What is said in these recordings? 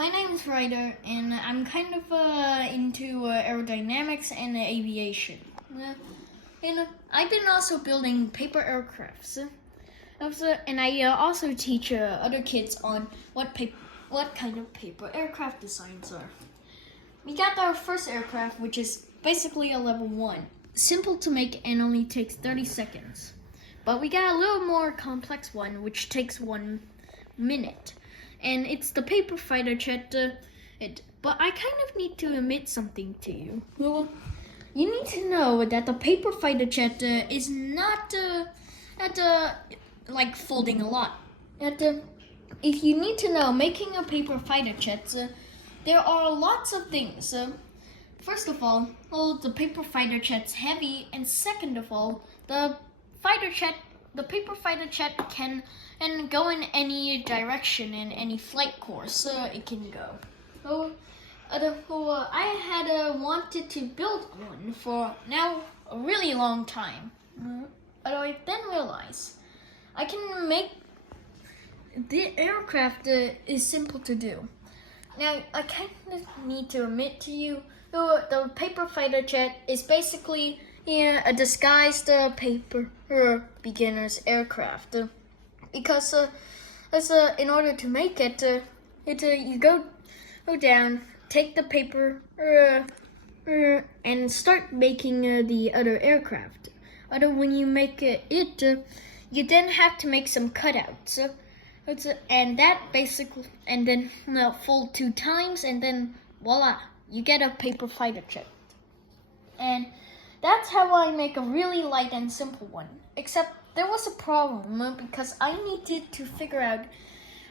My name is Ryder, and I'm kind of into aerodynamics and aviation. And I've been also building paper aircrafts. And I also teach other kids on what kind of paper aircraft designs are. We got our first aircraft, which is basically a level 1. Simple to make and only takes 30 seconds. But we got a little more complex one, which takes 1 minute. And it's the paper fighter jet. But I kind of need to admit something to you. Well, you need to know that the paper fighter jet is not like folding a lot. If you need to know, making a paper fighter jet, there are lots of things. First of all, the paper fighter jet's heavy, and second of all, the paper fighter jet can go in any direction in any flight course it can go. I had wanted to build one for now a really long time. Although I then realized I can make the aircraft is simple to do. Now I kind of need to admit to you, the paper fighter jet is basically a disguised paper beginner's aircraft. Because in order to make it, you go down, take the paper, and start making the other aircraft. When you make it, you then have to make some cutouts. And that basically, and then fold 2 times, and then voila, you get a paper fighter jet. And that's how I make a really light and simple one. Except there was a problem because I needed to figure out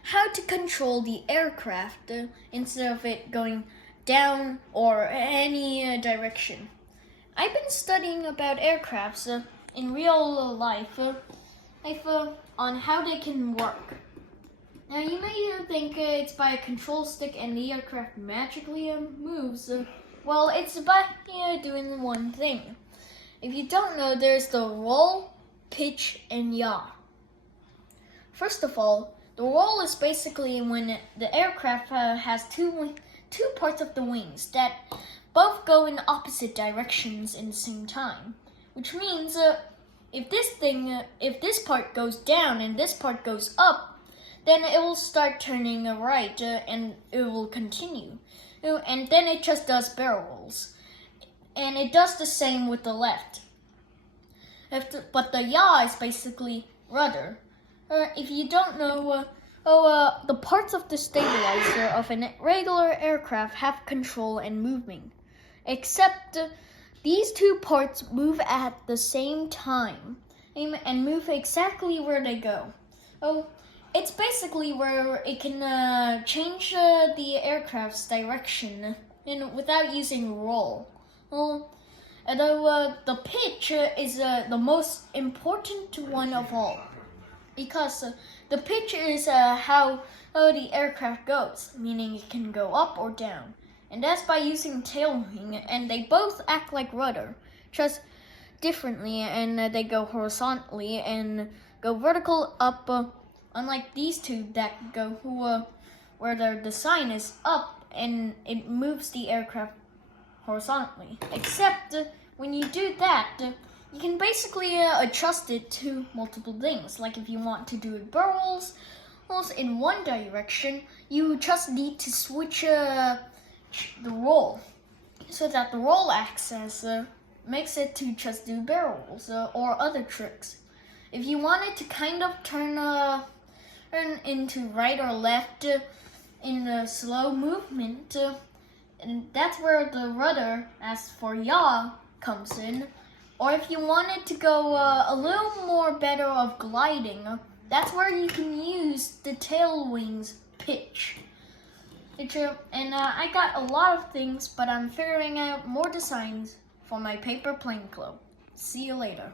how to control the aircraft instead of it going down or any direction. I've been studying about aircrafts in real life on how they can work. Now you may think it's by a control stick and the aircraft magically moves. Well, it's by doing one thing. If you don't know, there's the roll, pitch, and yaw. First of all, the roll is basically when the aircraft has two parts of the wings that both go in opposite directions in the same time. Which means if this part goes down and this part goes up, then it will start turning right and it will continue. And then it just does barrel rolls. And it does the same with the left. But the yaw is basically rudder. If you don't know, the parts of the stabilizer of a regular aircraft have control and movement. Except these 2 parts move at the same time and move exactly where they go. It's basically where it can change the aircraft's direction without using roll. Although the pitch is the most important one of all, because the pitch is how the aircraft goes, meaning it can go up or down, and that's by using tail wing, and they both act like rudder, just differently, and they go horizontally and go vertical up. Unlike these 2 that go where their design is up and it moves the aircraft horizontally. Except when you do that, you can basically adjust it to multiple things. Like if you want to do it barrels in one direction, you just need to switch the roll so that the roll axis makes it to just do barrels or other tricks. If you want it to kind of turn into right or left in a slow movement, and that's where the rudder, as for yaw, comes in. Or if you want it to go a little more better of gliding, that's where you can use the tail wings pitch. And I got a lot of things, but I'm figuring out more designs for my paper plane club. See you later.